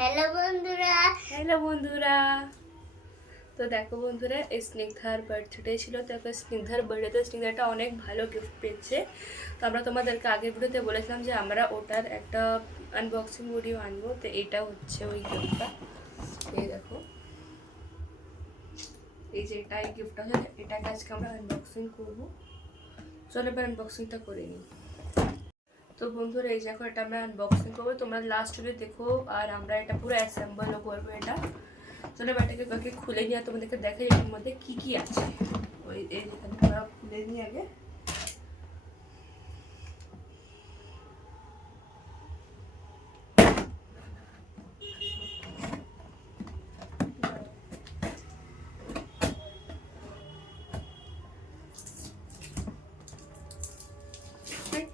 Hello বন্ধুরা। তো দেখো বন্ধুরা, এই স্নিগ্ধার বার্থডে ছিল। তো এখন স্নিগ্ধার বার্থডেতে স্নিগ্ধাটা অনেক ভালো গিফট পেয়েছে। তো আমরা তোমাদেরকে আগের ভিডিওতে বলেছিলাম যে আমরা ওটার একটা আনবক্সিং ভিডিও আনবো। তো এটা হচ্ছে ওই গিফটটা। এই দেখো, এই যে এটা এই গিফটটা হচ্ছে, এটাকে আজকে আমরা আনবক্সিং করবো। চলো এবার আনবক্সিংটা করে নিই। তো বন্ধুরা, এই দেখো, এটা আমরা আনবক্সিং করবো। তোমরা লাস্ট ভিডিও দেখো, আর আমরা এটা পুরো অ্যাসেম্বলও করবো। এটা চলো এটাকে কাকে খুলে নিয়ে তোমাদেরকে দেখাই এর মধ্যে কি কি আছে। ওই এই যেখানে আমরা খুলে নিই আগে।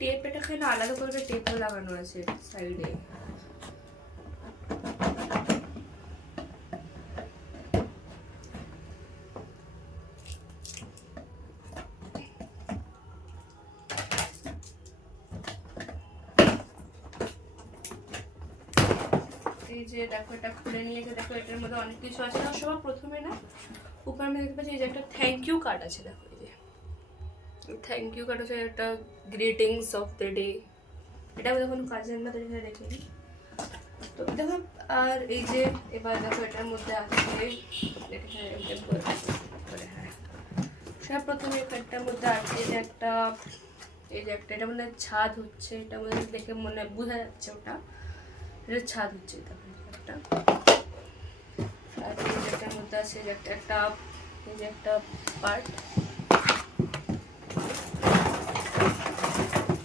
টেপ, এটা এখানে আলাদা করে টেপও লাগানো আছে সাইডে। এই যে দেখো, এটা খুলে নিয়েছে। দেখো এটার মধ্যে অনেক কিছু আছে। না সবার প্রথমে না উপরে আমি দেখতে পাচ্ছি এই যে একটা থ্যাংক ইউ কার্ড আছে। দেখো এই যে থ্যাংক ইউ কার্ড আছে, একটা গ্রিটিংস অফ দ্য ডে। এটা দেখুন কাজের মধ্যে রেখে দিই। তো দেখো, আর এই যে এবার দেখো এটার মধ্যে আছে হ্যাঁ, সব প্রথমে এটার মধ্যে আছে যে একটা, এই যে একটা, এটা মানে ছাদ হচ্ছে। এটা মধ্যে দেখে মনে বোঝা যাচ্ছে ওটা এটা ছাদ হচ্ছে। দেখো একটা, আর এই যে এটার মধ্যে আছে যে একটা এই যে একটা পার্ট।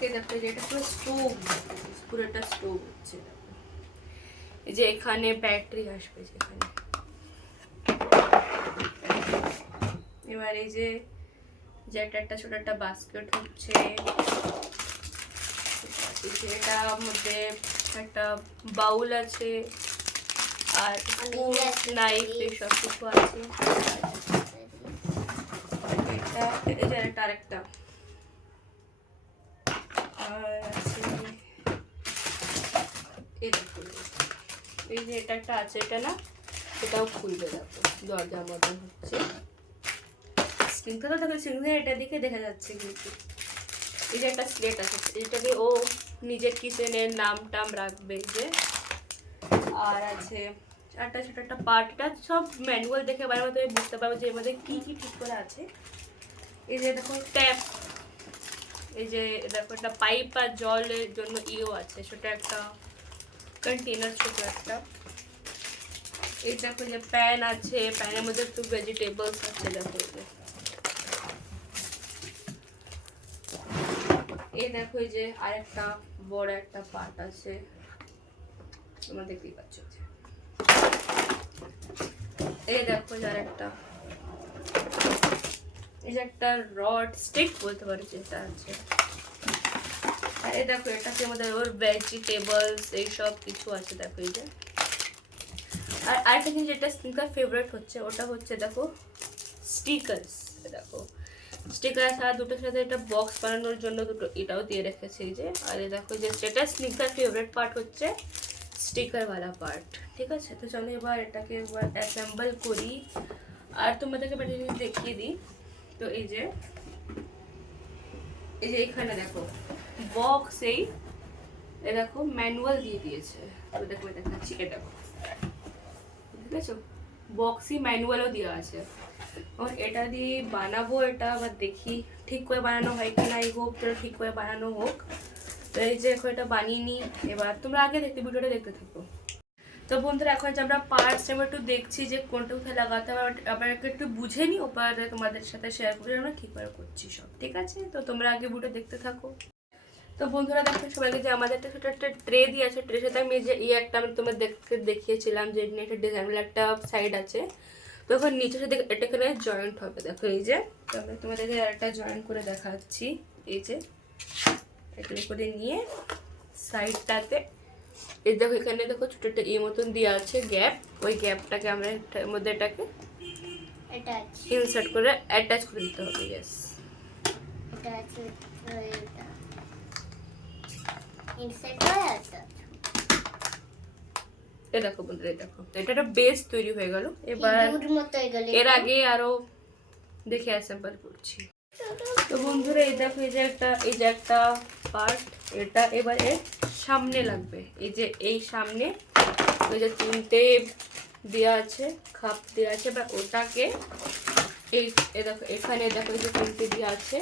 এই দেখো যে এটা পুরো স্টোভ, পুরোটা স্টোভ হচ্ছে। এই যে এখানে ব্যাটারি আসবে যেখানে। এবার এই যে একটা ছোট একটা বাস্কেট হচ্ছে। এটার মধ্যে একটা বাউল আছে, আর নাইফ এসব কিছু আছে। এটা এই যে একটা আরেকটা, আর আছে এই যে এটা একটা আছে। এটা না, এটাও খুলবে। দেখো দরজার মতন হচ্ছে। স্ক্রিনটা তো দেখো, স্ক্রিনে এটা দিকে দেখা যাচ্ছে। কিন্তু এই যে একটা স্লেট আছে, এটাকে ও নিজের কিচেনের নাম টাম রাখবে। যে আর আছে চারটা ছোট একটা পার্ট। এটা সব ম্যানুয়াল দেখে বারে মধ্যে বুঝতে পারবো যে এর মধ্যে কি কি ঠিক করে আছে। এই যে দেখো ট্যাপ, এই যে দেখো একটা পাইপ আর জলের জন্য ইও আছে। সেটা একটা কন্টেনার ছোট একটা। এই দেখো যে প্যান আছে, প্যানের মধ্যে একটু ভেজিটেবলস আছে। দেখো এই দেখো এই যে আরেকটা বড় একটা পার্ট আছে, তোমরা দেখতেই পাচ্ছ। এই দেখো যে আরেকটা, এই যে একটা রড স্টিক বলতে পারি যেটা আছে। আর এই দেখো এটাকে আমাদের ওর ভেজিটেবলস এইসব কিছু আছে। দেখো এই যে, আর আরেকটা জিনিস যেটা স্নিকার ফেভারিট হচ্ছে, ওটা হচ্ছে দেখো স্টিকার্স। দেখো স্টিকার আর দুটোর সাথে এটা বক্স বানানোর জন্য দুটো এটাও দিয়ে রেখেছে। এই যে, আর দেখো যে যেটা স্নিকার ফেভারিট পার্ট হচ্ছে স্টিকারওয়ালা পার্ট। ঠিক আছে, তো চলো এবার এটাকে একবার অ্যাসেম্বল করি আর তোমাদেরকে একটা জিনিস দেখিয়ে দিই। তো এই যে এখানে দেখো বক্সেই এ দেখো ম্যানুয়াল দিয়ে দিয়েছে। তো দেখো দেখাচ্ছি, এটা ঠিক আছে, বক্সই ম্যানুয়ালও দেওয়া আছে। और এটা দিয়ে বানাবো। এটা আবার দেখি ঠিক করে বানানো হয় কি না। আই হোপ তো ঠিক করে বানানো হোক। তো এই যে এখন এটা বানিয়ে নিই। এবার তোমরা আগে দেখতে ভিডিওটা দেখতে থাকো। তো বন্ধুরা, এখন যে আমরা পার্টস একটু দেখছি যে কোনটা কোথায় লাগাতে হবে, আবার একটু বুঝে নিই। ওপর তোমাদের সাথে শেয়ার করে আমরা কী করে করছি সব। ঠিক আছে, তো তোমরা আগে ভিডিও দেখতে থাকো। তো বন্ধুরা দেখো, সবাইকে যে আমাদের একটা ছোটো একটা ট্রে দিয়ে আছে। ট্রের সাথে আমি যে একটা আমি তোমাদেরকে দেখিয়েছিলাম যে একটা ডিজাইন একটা সাইড আছে। তো এখন নিচের সাথে এটা এখানে জয়েন্ট হবে। দেখো এই যে, তো আমি তোমাদেরকে আরেকটা জয়েন্ট করে দেখাচ্ছি। এই যে এগুলো করে নিয়ে সাইডটাতে এই দেখো, এখানে দেখো ছোট একটা মতন দিয়ে আছে গ্যাপ। ওই গ্যাপটাকে আমরা এর মধ্যে এটাকে ইনসার্ট করে অ্যাটাচ করে দিতে হবে। ইয়েস, এই দেখো বন্ধুরা, এই দেখো এটা একটা বেস তৈরি হয়ে গেল। এবার এর আগে আরো দেখে অ্যাসেম্বল করছি। তো বন্ধুরা এই দেখো, এই যে একটা পার্ট, এটা এবার এর সামনে লাগবে। এই যে এই সামনে ওই যে 3টে দেওয়া আছে, খাপ দেওয়া আছে, বা ওটাকে এই দেখো এখানে দেখো এই যে 3টে দেওয়া আছে,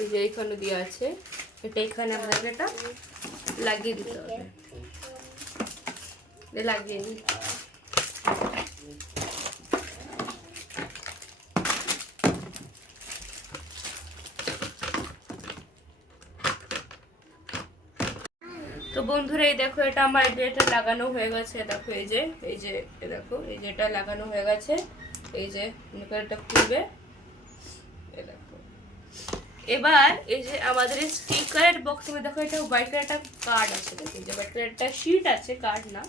এই যে এইখানে দেওয়া আছে, এটা এখানে আমাদের এটা লাগিয়ে দিতে হবে। লাগিয়ে নিই। তো বন্ধুরা এই দেখো, এটা আমার এটা লাগানো হয়ে গেছে। দেখো এই যে দেখো এই যে এটা লাগানো হয়ে গেছে। এই যে এটা খুলবে, এই দেখো। এবার এই যে আমাদের স্টিকারের বক্স में দেখো এটা হোয়াইট কালার একটা কার্ড আছে। দেখো এই যে হোয়াইট কালার একটা শীট আছে, কার্ড না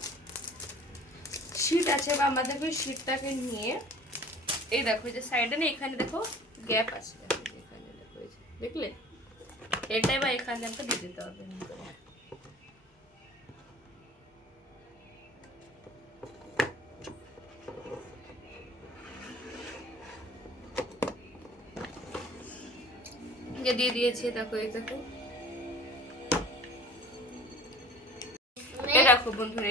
শীট আছে। বা আমাদের ওই শীটটাকে নিয়ে এই দেখো এই যে সাইডে না এখানে দেখো গ্যাপ আছে, দেখো এখানে দেখো এই যে দেখলে, এটাই বা এখানে আমাকে দিয়ে দিতে হবে। দিয়ে দিয়েছে, দেখো এই দেখো। এই দেখো বন্ধুরা,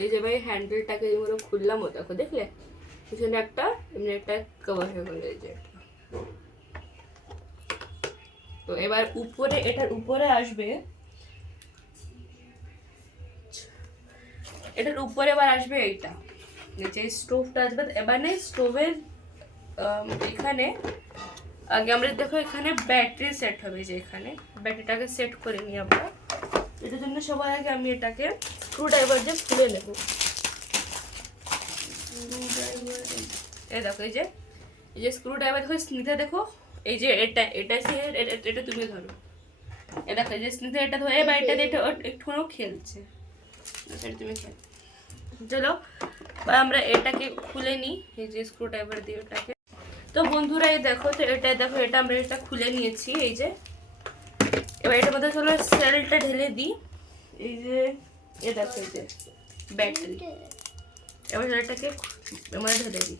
এই যে ভাই হ্যান্ডেলটাকে যেগুলো খুললাম, ও দেখো দেখলে পিছনে একটা এমনি একটা কভার হয়ে গেল। এই যে তো এবার উপরে, এটার উপরে আসবে, এটার উপরে এবার আসবে এইটা, যে স্টোভটা আসবে। এবার না স্টোভের এখানে আগে আমরা দেখো এখানে ব্যাটারি সেট হবে। যে এখানে ব্যাটারিটাকে সেট করে নিই আমরা। এটার জন্য সবার আগে আমি এটাকে স্ক্রু ড্রাইভার দিয়ে খুলে নেব। এই দেখো এই যে স্ক্রু ড্রাইভার দেখো, স্নিধা দেখো এই যে এটা তুমি ধরো। এ দেখো এই যে স্নিধা এটা ধরে, বা এটা দিয়ে একটুখানি খেলছে, সেটা তুমি খেল। চলো আমরা এটাকে খুলে নিই এই যে স্ক্রু ড্রাইভার দিয়ে এটাকে। তো বন্ধুরা এই দেখো, তো এটা দেখো এটা আমরা এটা খুলে নিয়েছি। এই যে এবার এটার মধ্যে চলো সেলটা ঢেলে দিই। এই যে এ দেখো এই যে ব্যাটারি, এবার সেলটাকে আমরা ঢেলে দিই।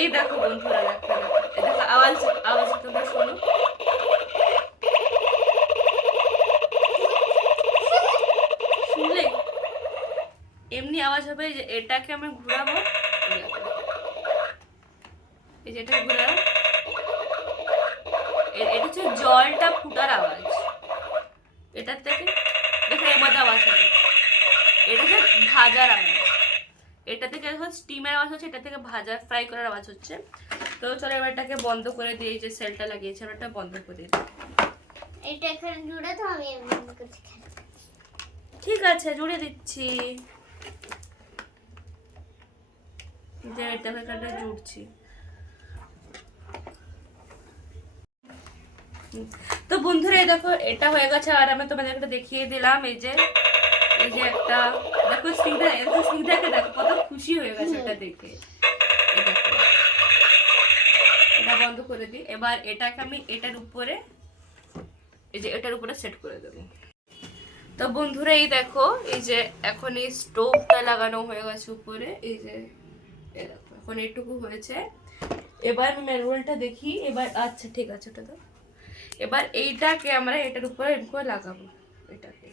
এই দেখো বন্ধুরা, দেখো আওয়াজ তোমরা শোনো। শুনলে এমনি আওয়াজ হবে। যে এটাকে আমি ঘোরাবো, এই যে এটা ঘোরাবো, এটা হচ্ছে জলটা ফুটার আওয়াজ। এটার থেকে দেখো এর মধ্যে আওয়াজ হবে, এটা হচ্ছে ভাজার আওয়াজ। এটা থেকে দেখো স্টিমের আওয়াজ হচ্ছে, এটা থেকে ভাজা ফ্রাই করার আওয়াজ হচ্ছে। তো চলো এবার এটাকে বন্ধ করে দিই। এই যে সেলটা লাগিয়েছি এটা বন্ধ করে দিই। এটা এখানে জুড়ে তো আমি ঠিক আছে জুড়ে দিচ্ছি। যে এটা এখানে জুড়ছি। তো বন্ধুরা এই দেখো এটা হয়ে গেছে। আর আমি তোমাদেরকে দেখিয়ে দিলাম এই যে একটা দেখো স্নিগ্ধাকে দেখো কত খুশি হয়ে গেছে এটা দেখে। এটা বন্ধ করে দিই। এবার এটাকে আমি এটার উপরে এই যে এটার উপরে সেট করে দেবো। তো বন্ধুরা এই দেখো এই যে এখন এই স্টোভটা লাগানো হয়ে গেছে উপরে। এই যে দেখো এখন এইটুকু হয়েছে। এবার আমি ম্যানুয়ালটা দেখি। এবার আচ্ছা ঠিক আছে, ওটা তো এবার এইটাকে আমরা এটার উপরে এরকম লাগাবো। এটাকে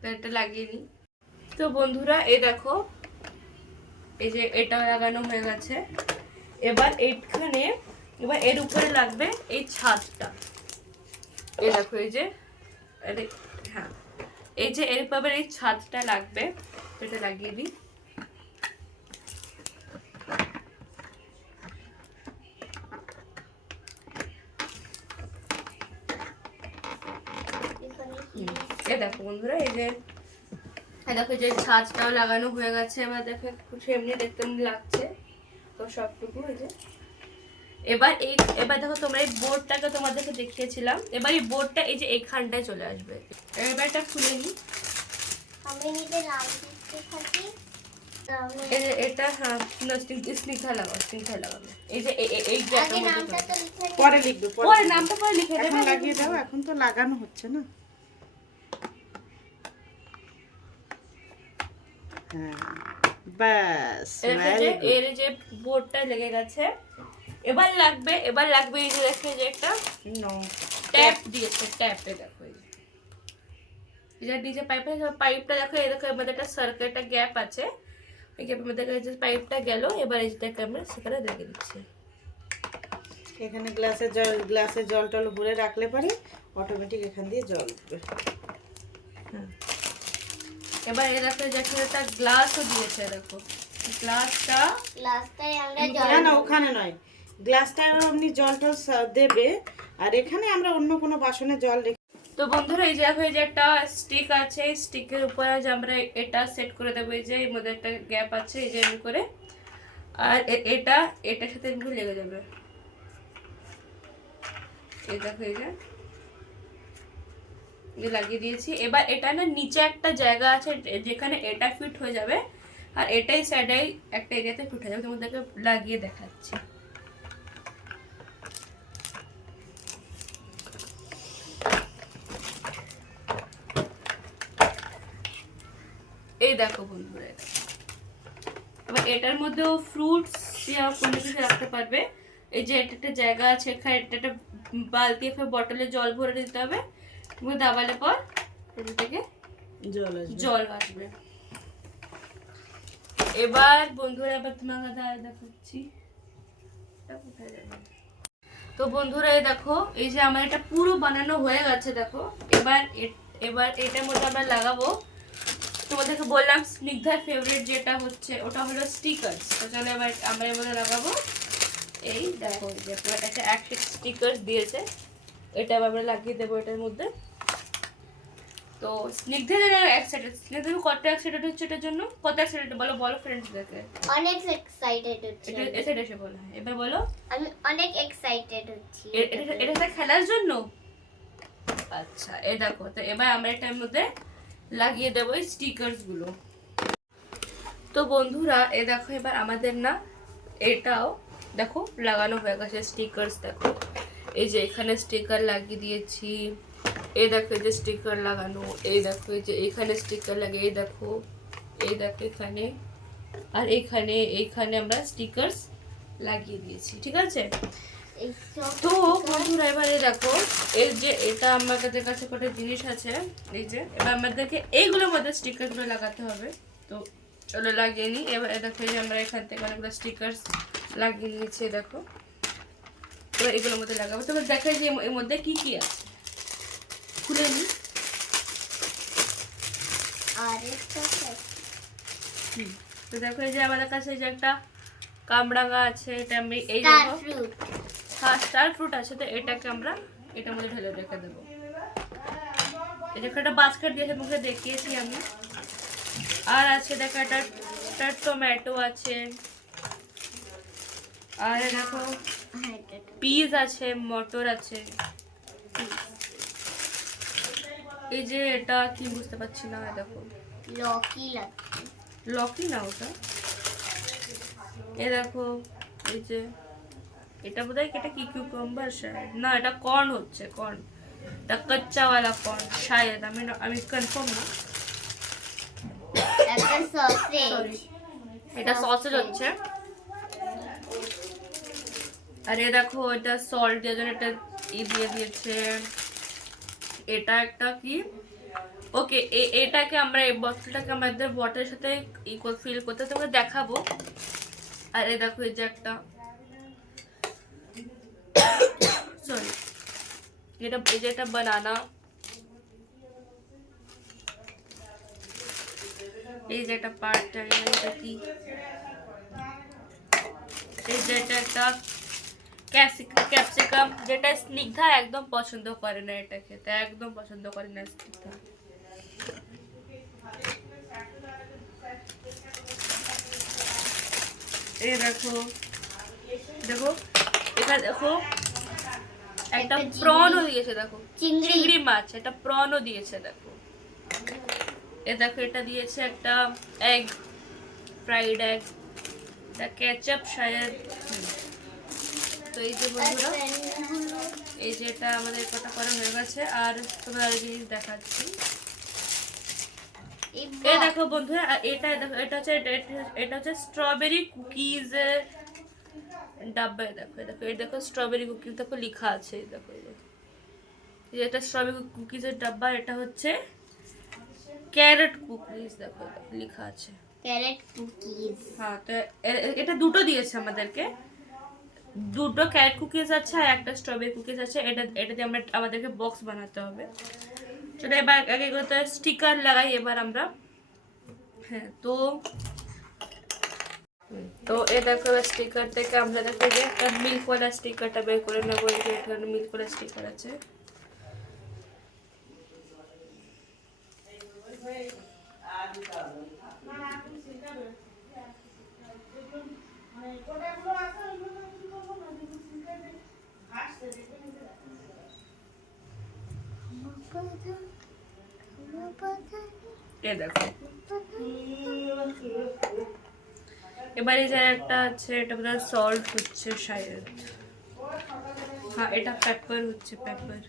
তো এটা লাগিয়ে নিই। তো বন্ধুরা এই দেখো এই যে এটা লাগানো হয়ে গেছে। এবার এইখানে এবার এর উপরে লাগবে এই ছাদটা। এই দেখো এই যে হ্যাঁ এই যে এর উপরে এই ছাদটা লাগবে, এটা লাগিয়ে দিই। দেখো বন্ধুরা এই যে দেখো যে ছাদটাও লাগানো হয়ে গেছে। এবার দেখো এমনি দেখতে লাগছে তো সবটুকু। এই যে এবার দেখো তোমরা এই বোর্ডটাকে তোমাদেরকে দেখিয়েছিলাম। এবার এই বোর্ডটা এই যে এইখানটায় চলে আসবে। এবার এটা খুলে নিই। আমি নিতে লাল দিতে থাকি। এটা হ্যাঁ স্নিগ্ধা লাগাও, স্নিগ্ধা লাগাবে। এই যে এই যে আগে নামটা তো লিখে দিই। পরে লিখবে, পরে নামটা পরে লিখে এখন দেবে। লাগিয়ে দাও, এখন তো লাগানো হচ্ছে না। হ্যাঁ ব্যাস, very good. এর যে বোর্ডটা লেগে গেছে, এবার লাগবে এই যে দেখো যে একটা No. ট্যাপ দিয়েছে, ট্যাপে দেখো এই যে ডিজে পাইপটা দেখো, এই দেখো এর মধ্যে একটা সার্কেল, একটা গ্যাপ আছে, এই গ্যাপের মধ্যে যে পাইপটা গেল, এবার এইটাকে আমরা সেখানে রেখে দিচ্ছি। এখানে গ্লাসে জল টল ভরে রাখলে পরে অটোমেটিক এখান দিয়ে জল উঠবে। এবার এই দেখো যে একটা গ্লাসও দিয়েছে, দেখো গ্লাসটাই আমরা না জল না, ওখানে নয়, গ্লাসটায় আপনি জল টল দেবে, আর এখানে আমরা অন্য কোনো বাসনে জল রেখে। তো বন্ধুরা এই যে দেখো এই যে একটা স্টিক আছে, স্টিকের উপরে যে আমরা এটা সেট করে দেবো, এই যে এর মধ্যে একটা গ্যাপ আছে, এই যে এমনি করে, আর এটার সাথে এমনি লেগে যাবে। এই দেখো এই যে লাগিয়ে দিয়েছি। এবার এটা না নিচে একটা জায়গা আছে যেখানে এটা ফিট হয়ে যাবে, আর এটাই সাইডে একটা এরিয়াতে ফিট হয়ে যাবে। তোমাদেরকে লাগিয়ে দেখাচ্ছি। এই দেখো বন্ধুরা, এবার এটার মধ্যেও ফ্রুটস ইয়া কোনো কিছু রাখতে পারবে। এই যে এটা একটা জায়গা আছে, এখানে একটা বালতি বটলে জল ভরে দিতে হবে, দাবালে পর এটা থেকে জল আসবে। এবার বন্ধুরা এবার তোমাকে দেখাচ্ছি। তো বন্ধুরা এই দেখো এই যে আমার এটা পুরো বানানো হয়ে গেছে, দেখো এবার এটার মধ্যে আমরা লাগাবো। তোমাদেরকে বললাম স্নিগ্ধার ফেভারিট যেটা হচ্ছে ওটা হলো স্টিকার্স। তো চলো এবার আমরা এর মধ্যে লাগাবো। এই দেখো যে একটা অ্যাক্রিলিক স্টিকার্স দিয়েছে, এটা আমরা লাগিয়ে দেবো এটার মধ্যে। তো স্নিগ্ধা এক্সাইটেড, স্নিগ্ধা কত এক্সাইটেড হচ্ছে এটার জন্য? কত এক্সাইটেড বলো ফ্রেন্ডসদেরকে। অনেক এক্সাইটেড হচ্ছি। এটা এসে বলো, এবার বলো। আমি অনেক এক্সাইটেড হচ্ছি এটা খেলার জন্য। আচ্ছা এই দেখো, তো এবার আমরা এটার মধ্যে লাগিয়ে দেবো এই স্টিকার্স গুলো। তো বন্ধুরা এই দেখো এবার আমাদের না এটাও দেখো লাগানো হয়ে গেছে স্টিকার্স। দেখো এই যে এখানে স্টিকার লাগিয়ে দিয়েছি, এই দেখো এই যে স্টিকার লাগানো, এই দেখো এই যে এখানে স্টিকার লাগে, এই দেখো এখানে, আর এইখানে আমরা স্টিকার্স লাগিয়ে দিয়েছি, ঠিক আছে। তো বন্ধুরা এবারে দেখো এই যে এটা আমাদের কাছে কটা জিনিস আছে, এই যে এবার আমাদেরকে এইগুলোর মধ্যে স্টিকারগুলো লাগাতে হবে। তো চলো লাগিয়ে নিই। এবার দেখো এই যে আমরা এখান থেকে অনেকগুলো স্টিকার্স লাগিয়ে নিয়েছি, দেখো এবার এগুলোর মধ্যে লাগাবো। তো দেখা যে এর মধ্যে কি কি আছে, খুলে নিই। তো দেখো এই যে আমাদের কাছে এই যে একটা কামরাঙা আছে, এটা আমি এই দেখো হ্যাঁ স্টার ফ্রুট আছে, তো এটাকে আমরা এটার মধ্যে ঢেলে রেখে দেবো। এই দেখো একটা বাস্কেট দিয়েছে, মুখে দেখিয়েছি আমি। আর আছে দেখো একটা টমেটো আছে, আর দেখো পিস আছে, মটর আছে। এই যে এটা কি বুঝতে পারছি না, দেখো লকি না ওটা। এই দেখো এই যে এটা বোধহয় এটা কি কিউকাম্বার শায়দ না, এটা কর্ন হচ্ছে, কর্ন, এটা কচ্চা वाला কর্ন শায়দ, আমি কনফার্ম না। সরি এটা সসেজ হচ্ছে। আর এই দেখো এটা সল্ট দিয়ে জন্য এটা দিয়ে দিয়েছে। এটা একটা কি ওকে, এটাকে আমরা এই বোতলটাকে আমাদের ওয়াটারের সাথে ফিল করতে তোমাকে দেখাবো। আর এই দেখো এই যে একটা সরি এটা বানানা, এই যে একটা পার্ট এটা কি, এই যে এটা একটা ক্যাপসিকাম, যেটা স্নিগ্ধা একদম পছন্দ করে না, এটা খেতে একদম পছন্দ করে না স্নিগ্ধা। এই দেখো দেখো এখানে দেখো একটা প্রনও দিয়েছে, দেখো চিংড়ি মাছ, এটা প্রনও দিয়েছে, দেখো এ দেখো এটা দিয়েছে একটা এগ, ফ্রাইড এগ, এটা কেচাপ শায়দ। তো এই যে বন্ধুরা, এই যে এটা আমাদের কটা করা হয়ে গেছে। আর তোমরা আরেক জিনিস দেখাচ্ছি, এই দেখো বন্ধুরা, এটা দেখো, এটা হচ্ছে স্ট্রবেরি কুকিজ এর ডাব্বা। দেখো দেখো, এই দেখো স্ট্রবেরি কুকিজ দেখো লেখা আছে, এই দেখো এটা স্ট্রবেরি কুকিজের ডাব্বা। এটা হচ্ছে ক্যারেট কুকিজ, দেখো লেখা আছে ক্যারেট কুকিজ। হ্যাঁ, তো এটা দুটো দিয়েছে আমাদেরকে, দুটো ক্যারেট কুকিজ আছে আর একটা স্ট্রবেরি কুকিজ আছে। এটা দিয়ে আমাদেরকে বক্স বানাতে হবে। চলো এবার আগে করতে স্টিকার লাগাই এবার আমরা। হ্যাঁ, তো এ দেখো স্টিকার থেকে আমরা দেখো যে একটা মিল্কওয়ালা স্টিকারটা বের করে নেবো। এই যে এখানে মিল্কওয়ালা স্টিকার আছে। এ দেখো এবারে যে একটা আছে, এটা বোধহয় সল্ট হচ্ছে শায়দ। হ্যাঁ, এটা পেপার হচ্ছে, পেপার।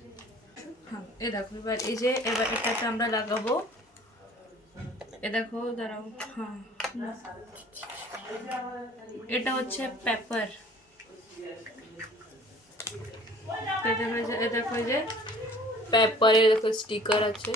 হ্যাঁ, এ দেখো এবার এই যে এবার এটাতে আমরা লাগাবো। এ দেখো দাঁড়াও, হ্যাঁ এটা হচ্ছে পেপার। এ দেখো এই যে পেপারের দেখো স্টিকার আছে।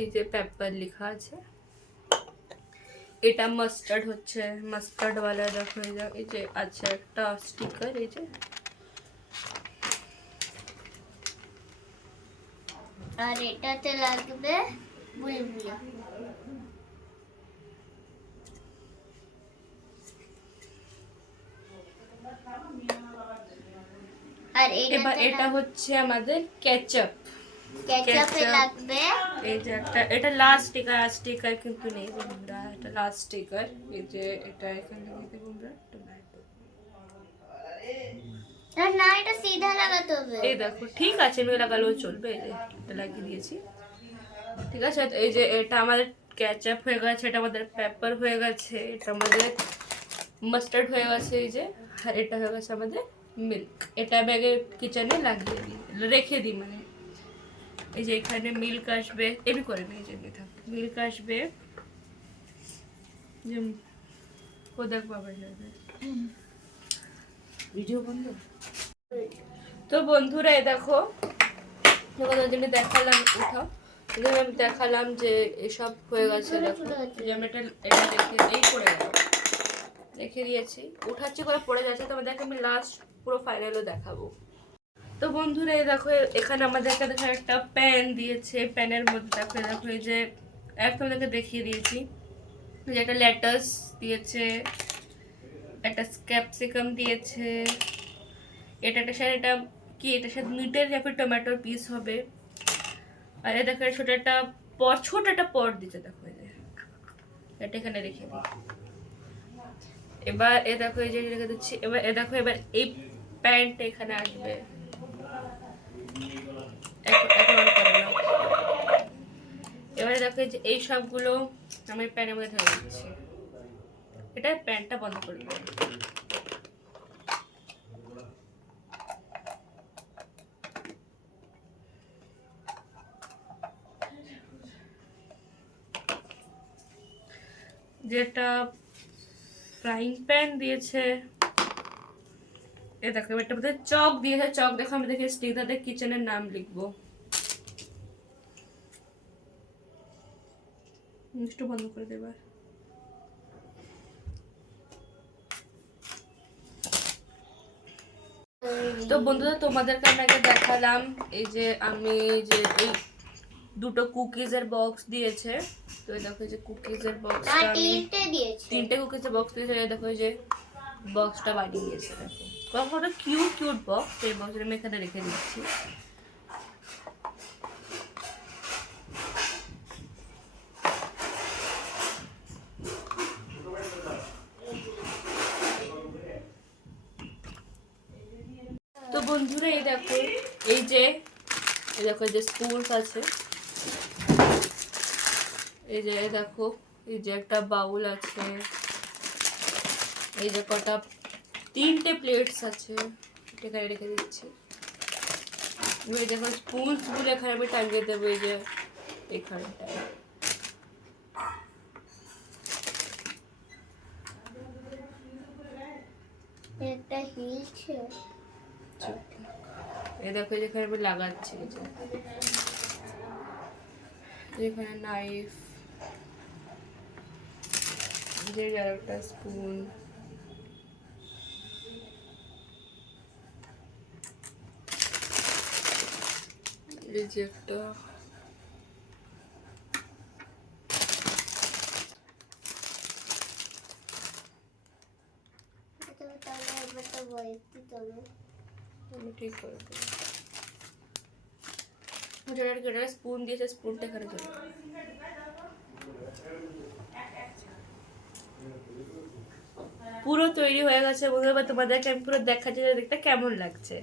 এই যে পেপার লেখা আছে। এটা মাস্টার্ড হচ্ছে, মাস্টার্ড वाला দেখো এই যে আছে একটা স্টিকার। এই যে আর এটাতে লাগবে বুলবুলি। আর এবার এটা হচ্ছে আমাদের কেচাপ। কেচাপে লাগবে এই যে একটা, এটা লাস্ট স্টিকার কিন্তু নেই বন্ধুরা, এটা লাস্ট স্টিকার। এই যে এটা এখানে লাগিয়ে বন্ধুরা টমেটো। না, এটা সিধা লাগাতে হবে। এই দেখো ঠিক আছে, আমি লাগালেও চলবে। এই যে এটা লাগিয়ে দিয়েছি, ঠিক আছে। এই যে এটা আমাদের কেচাপ হয়ে গেছে, এটা আমাদের পেপার হয়ে গেছে, এটা আমাদের মাস্টার্ড হয়ে গেছে। এই যে আর এটা হয়ে গেছে আমাদের মিল্ক। এটা ব্যাগে কিচেনে লাগিয়ে দিই, রেখে দিই। মানে এই যে এখানে মিল্ক আসবে, এমনি করে নিয়ে যেতে থাক, মিল্ক আসবে যে ও দেখবো আবার যাবে ভিডিও বন্ধ। তো বন্ধুরা এই দেখো, তোমাদের জন্য দেখালাম, উঠাও, আমি দেখালাম যে এসব হয়ে গেছে। দেখো যে আমি এটা রেখে এই পড়ে গেল, রেখে দিয়েছি, উঠাচ্ছি করে পড়ে যাচ্ছে। তোমাদেরকে আমি লাস্ট পুরো ফাইনালও দেখাবো। তো বন্ধুরা এই দেখো, এখানে আমাদেরকে দেখো একটা প্যান দিয়েছে। প্যানের মধ্যে দেখো দেখো এই যে তোমাদেরকে দেখিয়ে দিয়েছি যে একটা লেটাস দিয়েছে, একটা ক্যাপসিকাম দিয়েছে, এটা সাথে এটা কি, এটার সাথে মিটের या फिर টমেটোর পিস হবে। আর এই দেখো ছোট একটা পট দিয়েছে। দেখো এই যে এটা এখানে রেখে দিই। এবার এ দেখো এই যে রেখে দিচ্ছি। এবার এ দেখো এবার এই প্যানটা এখানে আসবে। এবারে দেখো যে এই সবগুলো আমি প্যানের মধ্যে ঢেলে দিচ্ছি। এটা প্যানটা বন্ধ করে দেবো। যেটা ফ্রাইং প্যান দিয়েছে, এ দেখো এটা বোধহয় চক দিয়েছে। চক দেখো আমি দেখি স্টিকারে কিচেনের নাম লিখবো। মিষ্টি বন্ধ করে দেবে। তো বন্ধুরা তোমাদেরকে আমি আগে দেখালাম এই যে আমি যে এই দুটো কুকিজের বক্স দিয়েছে। তো এই দেখো যে কুকিজের বক্স তিনটে কুকিজের বক্স দিয়েছে। এই দেখো যে বক্সটা বানিয়ে দিয়েছে। দেখো কতটা কিউট বক্স। এই বক্সটা আমি এখানে রেখে দিচ্ছি। বন্ধুরা এই দেখো, এই দেখো যে স্পুনস আছে, এই দেখো, এই যে একটা বাউল আছে, এই যে কটা 3টে প্লেটস আছে, এখানে রেখে দিচ্ছি। এবার দেখো স্পুনস গুলো এখানে আমি টাঙিয়ে দেবো, এই যে এখানটায়। একটা হিলছে। এই দেখো যেখানে আমি লাগাচ্ছি, এই যে এখানে নাইফ, যে আর একটা স্পুন, এই যে একটা, তাহলে এবার তো বইতে তবে আমি ঠিক করে দেবো। যেটা স্পুন দিয়েছে, স্পুনটা এখানে চলে যাবে। পুরো তৈরি হয়ে গেছে বন্ধুরা, এবার তোমাদেরকে আমি পুরো দেখাচ্ছি যে দেখতে কেমন লাগছে।